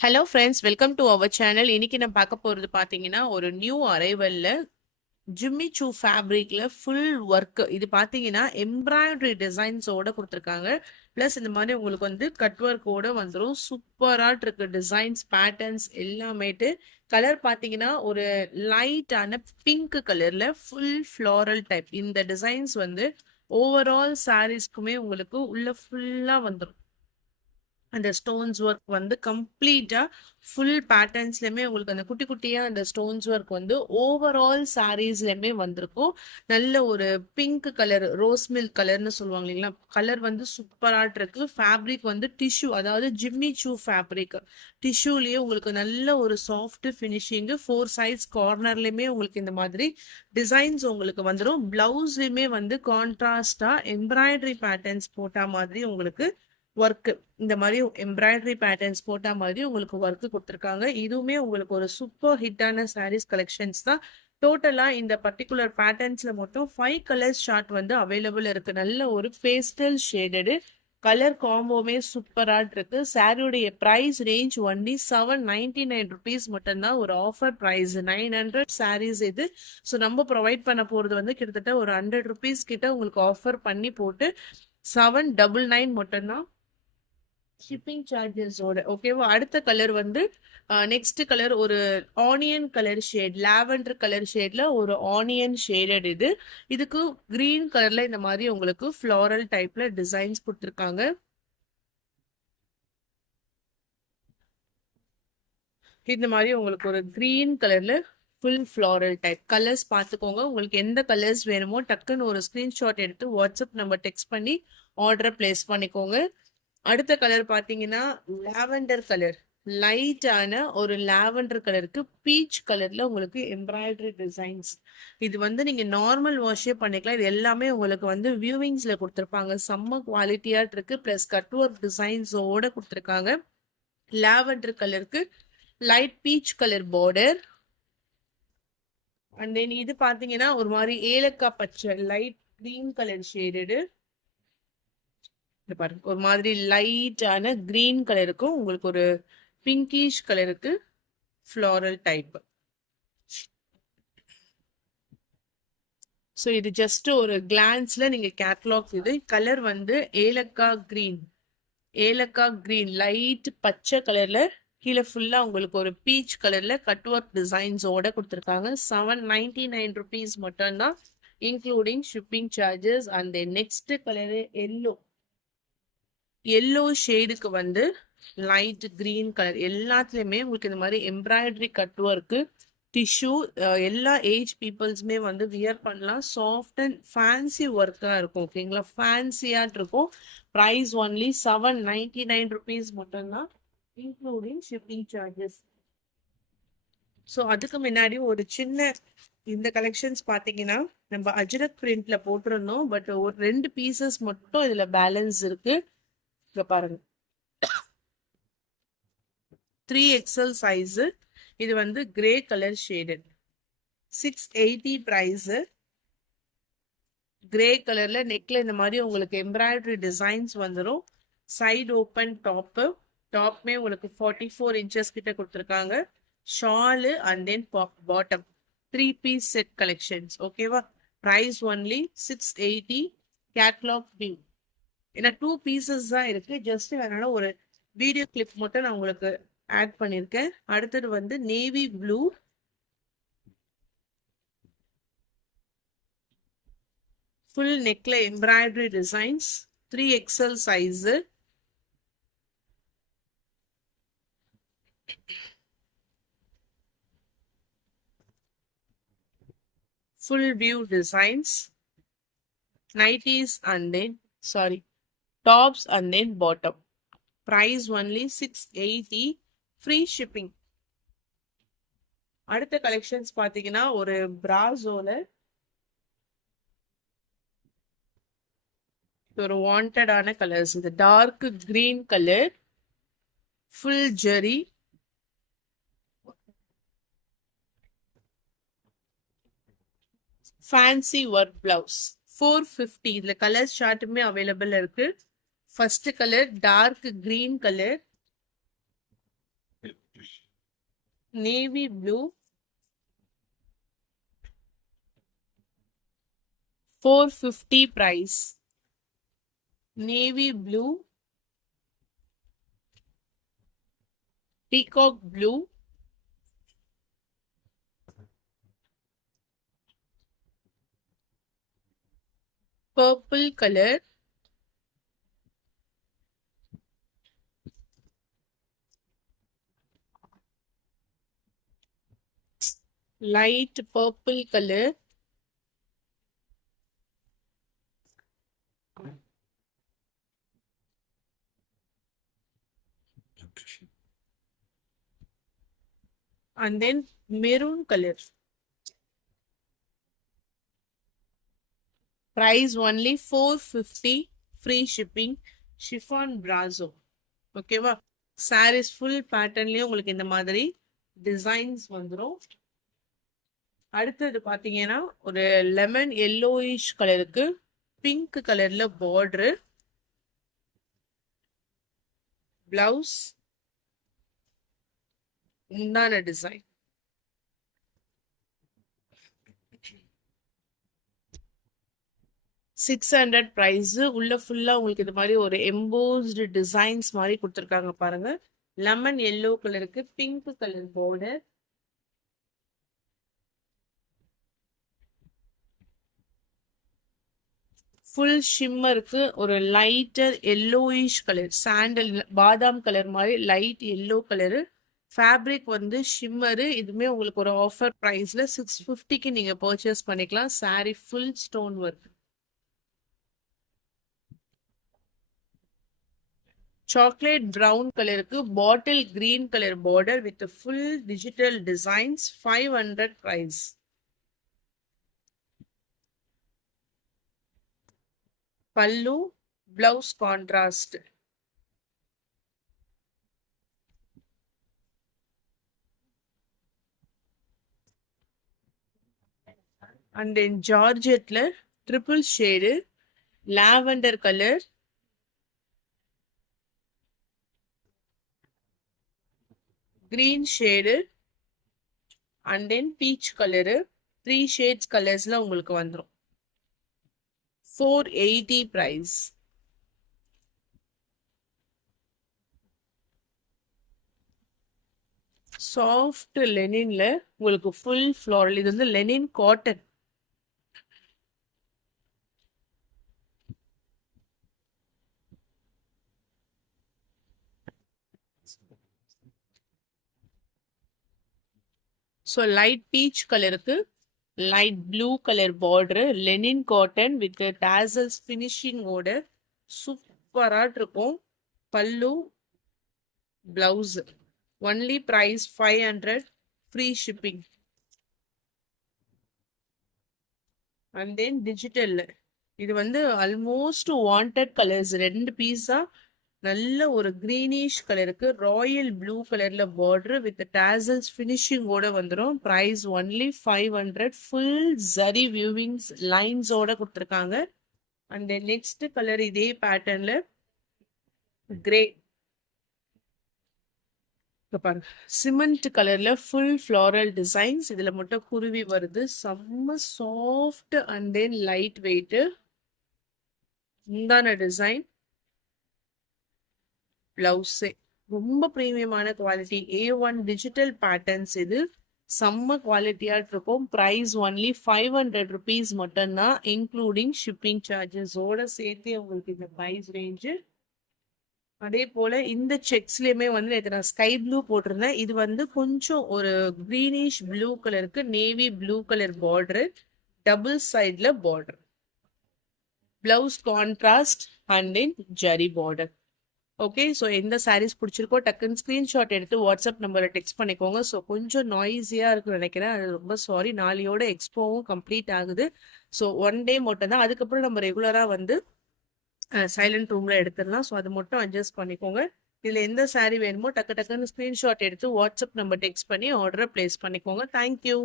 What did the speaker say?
Hello friends, welcome to our channel. இன்னைக்கு நம்ம பார்க்க போகிறது பார்த்தீங்கன்னா ஒரு நியூ அரைவலில் ஜிம்மி சூ ஃபேப்ரிக்ல ஃபுல் ஒர்க். இது பார்த்தீங்கன்னா எம்ப்ராய்டரி டிசைன்ஸோட கொடுத்துருக்காங்க. ப்ளஸ் இந்த மாதிரி உங்களுக்கு வந்து கட் ஒர்க்கோட வந்துடும். சூப்பராக இருக்கு டிசைன்ஸ், பேட்டர்ன்ஸ் எல்லாமேட்டு. கலர் பார்த்தீங்கன்னா ஒரு லைட்டான பிங்க் கலர்ல ஃபுல் ஃப்ளாரல் டைப். இந்த டிசைன்ஸ் வந்து ஓவரால் சாரீஸ்க்குமே உங்களுக்கு உள்ள ஃபுல்லாக வந்துடும். அந்த ஸ்டோன்ஸ் ஒர்க் வந்து கம்ப்ளீட்டா ஃபுல் பேட்டர்ன்ஸ்லயுமே உங்களுக்கு அந்த குட்டி குட்டியா அந்த ஸ்டோன்ஸ் ஒர்க் வந்து ஓவரால் சாரீஸ்லயுமே வந்திருக்கும். நல்ல ஒரு பிங்க் கலர், ரோஸ் மில்க் கலர்னு சொல்லுவாங்க இல்லைங்களா, கலர் வந்து சூப்பராட் இருக்கு. ஃபேப்ரிக் வந்து டிஷ்யூ, அதாவது ஜிம்மி சூ ஃபேப்ரிக். டிஷ்யூலயே உங்களுக்கு நல்ல ஒரு சாஃப்ட் ஃபினிஷிங். 4 சைட்ஸ் கார்னர்லயுமே உங்களுக்கு இந்த மாதிரி டிசைன்ஸ் உங்களுக்கு வந்துடும். பிளவுஸ்லயுமே வந்து கான்ட்ராஸ்டா எம்ப்ராய்டரி பேட்டர்ன்ஸ் போட்ட மாதிரி உங்களுக்கு ஒர்க், இந்த மாதிரி எம்ப்ராய்டரி பேட்டர்ன்ஸ் போட்ட மாதிரி உங்களுக்கு ஒர்க் கொடுத்துருக்காங்க. இதுவுமே உங்களுக்கு ஒரு சூப்பர் ஹிட்டான சாரீஸ் கலெக்ஷன்ஸ் தான். டோட்டலா இந்த பர்டிகுலர் பேட்டர்ன்ஸ்ல மட்டும் 5 கலர்ஸ் ஷார்ட் வந்து அவைலபிள் இருக்கு. நல்ல ஒரு பேஸ்டல் ஷேடடு கலர் காம்போமே சூப்பரா இருக்கு. சாரியுடைய பிரைஸ் ரேஞ்ச் ஒன்லி 799 rupees மட்டும்தான். ஒரு ஆஃபர் பிரைஸ் 900 சாரீஸ் இது. ஸோ நம்ம ப்ரொவைட் பண்ண போறது வந்து கிட்டத்தட்ட ஒரு 100 rupees கிட்ட உங்களுக்கு ஆஃபர் பண்ணி போட்டு 799 மட்டும்தான் ஷிப்பிங் சார்ஜஸோட. ஓகேவா? அடுத்த கலர் வந்து நெக்ஸ்ட் கலர் ஒரு onion colour shade, lavender colour ஷேட்ல ஒரு ஆனியன் ஷேடட். இதுக்கு கிரீன் கலர்ல இந்த மாதிரி உங்களுக்கு ஃப்ளாரல் டைப்ல டிசைன்ஸ் கொடுத்துருக்காங்க. இந்த மாதிரி உங்களுக்கு ஒரு கிரீன் கலர்ல ஃபுல் ஃப்ளாரல் டைப் கலர்ஸ் பார்த்துக்கோங்க. உங்களுக்கு எந்த கலர்ஸ் வேணுமோ டக்குன்னு ஒரு ஸ்கிரீன்ஷாட் எடுத்து வாட்ஸ்அப் நம்பர் டெக்ஸ்ட் பண்ணி ஆர்டரை பிளேஸ் பண்ணிக்கோங்க. அடுத்த கலர் பார்த்தீங்கன்னா லாவெண்டர் கலர், லைட்டான ஒரு லாவெண்டர் கலருக்கு பீச் கலர்ல உங்களுக்கு எம்ப்ராய்டரி டிசைன்ஸ். இது வந்து நீங்க நார்மல் வாஷே பண்ணிக்கலாம். இது எல்லாமே உங்களுக்கு வந்து வியூவிங்ஸ்ல கொடுத்துருப்பாங்க. செம்ம குவாலிட்டியா இருக்கு. பிளஸ் கட் ஒர்க் டிசைன்ஸோட கொடுத்துருக்காங்க. லாவெண்டர் கலருக்கு light peach colour border. And then இது பாத்தீங்கன்னா ஒரு மாதிரி ஏலக்காய் பச்சை, லைட் கிரீன் கலர் ஷேடடு. பாருங்க, ஒரு மாதிரி லைட்டான கிரீன் கலருக்கும் உங்களுக்கு ஒரு பிங்கிஷ் கலருக்கு ஃப்ளாரல் டைப். ஸோ இது ஜஸ்ட் ஒரு கிளான்ஸ்ல நீங்க கேட்லாக். இது கலர் வந்து ஏலக்காய் கிரீன், ஏலக்காய் கிரீன் லைட் பச்சை கலர்ல கீழே ஃபுல்லா உங்களுக்கு ஒரு பீச் கலர்ல கட் ஒர்க் டிசைன்ஸோட கொடுத்துருக்காங்க. 799 rupees மட்டும்தான், இன்க்ளூடிங் ஷிப்பிங் சார்ஜஸ். அந்த நெக்ஸ்ட் கலரு எல்லோ, எல்லோ ஷேடுக்கு வந்து லைட் கிரீன் கலர். எல்லாத்துலயுமே உங்களுக்கு இந்த மாதிரி எம்ப்ராய்டரி கட் ஒர்க்கு டிஷ்யூ. எல்லா ஏஜ் பீப்புள்ஸுமே வந்து வியர் பண்ணலாம். சாஃப்ட் அண்ட் ஃபேன்சி ஒர்க்கா இருக்கும். ஓகேங்களா? ஃபேன்சியாட் இருக்கும். ப்ரைஸ் ஒன்லி 799 rupees மட்டும்தான், இன்க்ளூடிங் ஷிப்பிங் சார்ஜஸ். ஸோ அதுக்கு முன்னாடி ஒரு சின்ன இந்த கலெக்ஷன்ஸ் பார்த்தீங்கன்னா நம்ம அஜ்ரக் பிரிண்ட்ல போட்டிருந்தோம். பட் ஒரு 2 பீசஸ் மட்டும் இதுல பேலன்ஸ் இருக்கு. இங்க பாருங்க, 3XL சைஸ். இது வந்து grey colour shaded, 680 price. Grey கலர்ல நெக்ல இந்த மாதிரி உங்களுக்கு எம்ப்ராய்டரி டிசைன்ஸ் வந்துடும். சைடு ஓப்பன் டாப்பு, டாப்மே உங்களுக்கு 44 inches கிட்ட கொடுத்துருக்காங்க. Shawl and then bottom 3 piece set collections. ஓகேவா? Price only 680. Catalogue view. ஏன்னா 2 pieces தான் இருக்கு. ஜஸ்ட் வேணாலும் ஒரு வீடியோ கிளிப் மட்டும் நான் உங்களுக்கு ஆட் பண்ணியிருக்கேன். அடுத்தது வந்து நேவி ப்ளூ, ஃபுல் நெக்ல embroidery designs, 3XL size. Full view designs, nighties and then sari tops and then bottom. Price only 680, free shipping. அடுத்த கலெக்ஷன்ஸ் பார்த்தீங்கன்னா ஒரு பிராசோல ஒரு வாண்டடான கலர்ஸ். இது dark green colour, full zari, fancy work blouse 450. இதுல கலர் ஷார்ட்டுமே அவைலபிள் இருக்கு. First colour dark green colour, navy blue 450 price. Navy blue, peacock blue, purple color, light purple color, and then maroon color. Price only 450, free shipping, chiffon brazo. ஓகேவா? sarees full patternலயே உங்களுக்கு இந்த மாதிரி designs வந்துரும். அடுத்தது பாத்தீங்கன்னா ஒரு lemon yellowish கலருக்கு pink கலர்ல border, பிளவுஸ், முந்தான டிசைன். $600 price. உள்ள ஃபுல்லா உங்களுக்கு இது மாதிரி ஒரு எம்போஸ்டு டிசைன்ஸ் மாதிரி கொடுத்துருக்காங்க பாருங்க. லெமன் எல்லோ கலருக்கு பிங்க் கலர் border, ஃபுல் ஷிம்மருக்கு ஒரு லைட்டர் எல்லோயிஷ் கலர், சாண்டல் பாதாம் கலர் மாதிரி லைட் எல்லோ கலரு. ஃபேப்ரிக் வந்து ஷிம்மரு. இதுவுமே உங்களுக்கு ஒரு ஆஃபர் ப்ரைஸ்ல 650க்கு நீங்க பர்ச்சேஸ் பண்ணிக்கலாம். Sari full stone work. Chocolate brown கலருக்கு bottle green colour border with full digital designs. 500 price. Pallu, blouse contrast. And then ஜார்ஜெட்ல triple shade, lavender colour, green shade, and then peach colour. 3 shades கலர்ஸ்ல உங்களுக்கு வந்துடும். 480 price. Soft லெனின்ல உங்களுக்கு full floral. இது வந்து linen cotton. So light peach கலருக்கு light blue colour border, linen cotton with tassels ஃபினிஷிங்கோட சூப்பராக இருக்கும். Pallu, blouse. Only price 500, free shipping. And then digital. இது வந்து ஆல்மோஸ்ட் வாண்டட் கலர்ஸ். 2 பீஸா நல்ல ஒரு கிரீனிஷ் கலருக்கு ராயல் ப்ளூ கலர்ல பார்டர் வித் டாசல்ஸ் ஃபினிஷிங்கோட வந்துடும். Price only 500. Full zari weavings லைன்ஸோட கொடுத்துருக்காங்க. அண்ட் தென் நெக்ஸ்ட் கலர் இதே பேட்டர்ன்ல கிரே பாருங்க. சிமெண்ட் கலர்ல ஃபுல் ஃப்ளாரல் டிசைன்ஸ். இதுல மட்டும் குருவி வருது. செம்ம soft and then light weight. முந்தான டிசைன், பிளவுஸே ரொம்ப ப்ரீமியமான குவாலிட்டி. A1 digital patterns. இது செம்ம குவாலிட்டியா இருக்கும். பிரைஸ் ஒன்லி 500 rupees மட்டும்தான், இன்க்ளூடிங் ஷிப்பிங் சார்ஜஸோட சேர்த்து உங்களுக்கு இந்த பிரைஸ் ரேஞ்சு. அதே போல இந்த செக்ஸ்லயுமே வந்து நேற்று நான் ஸ்கை ப்ளூ போட்டிருந்தேன். இது வந்து கொஞ்சம் ஒரு கிரீனிஷ் ப்ளூ கலருக்கு navy blue colour border, double சைட்ல border, blouse contrast and then zari border. Okay, so எந்த சாரீஸ் பிடிச்சிருக்கோ டக்குன்னு ஸ்க்ரீன்ஷாட் எடுத்து வாட்ஸ்அப் நம்பரை டெக்ஸ்ட் பண்ணிக்கோங்க. ஸோ கொஞ்சம் நாய்ஸியாக இருக்குன்னு நினைக்கிறேன், அது ரொம்ப சாரி. நாளையோட எக்ஸ்போவும் கம்ப்ளீட் ஆகுது. ஸோ 1 day மட்டும் தான். அதுக்கப்புறம் நம்ம ரெகுலராக வந்து சைலண்ட் ரூமில் எடுத்துடலாம். ஸோ அது மட்டும் அட்ஜஸ்ட் பண்ணிக்கோங்க. இதில் எந்த சாரீ வேணுமோ டக்குன்னு ஸ்க்ரீன்ஷாட் எடுத்து வாட்ஸ்அப் நம்பர் டெக்ஸ்ட் பண்ணி ஆர்டரை பிளேஸ் பண்ணிக்கோங்க. தேங்க்யூ.